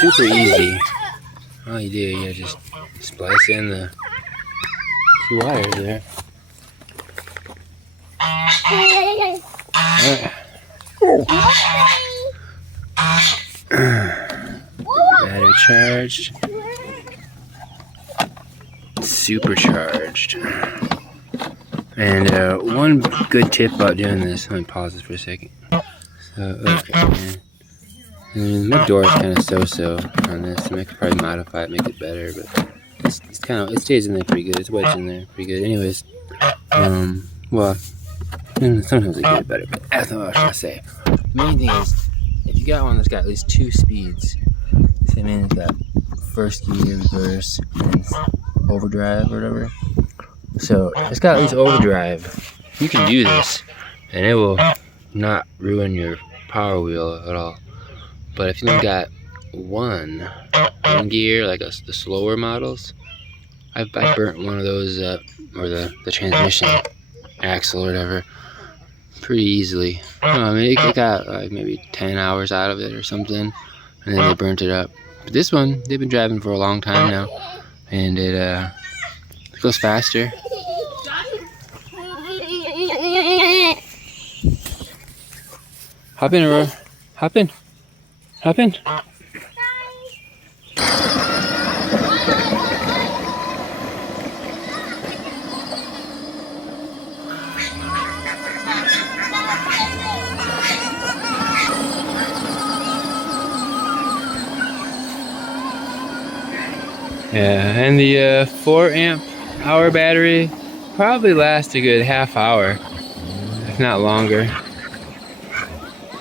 Super easy. All you do, you just splice in the two wires there. Battery charged. Supercharged. And one good tip about doing this, let me pause this for a second. So, okay. And my door is kind of so-so on this. I could probably modify it, make it better, but it's kind of, it stays in there pretty good. It's wedged in there pretty good. Anyways, well, sometimes it gets better, but that's not what I was gonna say. The main thing is, if you got one that's got at least 2 speeds, so I mean it's got first gear, reverse, and overdrive or whatever. So it's got at least overdrive. You can do this, and it will not ruin your power wheel at all. But if you only got one gear, like the slower models, I burnt one of those up, or the transmission axle or whatever, pretty easily. I mean, it got like maybe 10 hours out of it or something, and then they burnt it up. But this one, they've been driving for a long time now, and it goes faster. Hop in, Aurora. Hop in. Hop in. Yeah, and the 4 amp hour battery probably lasts a good half hour, if not longer.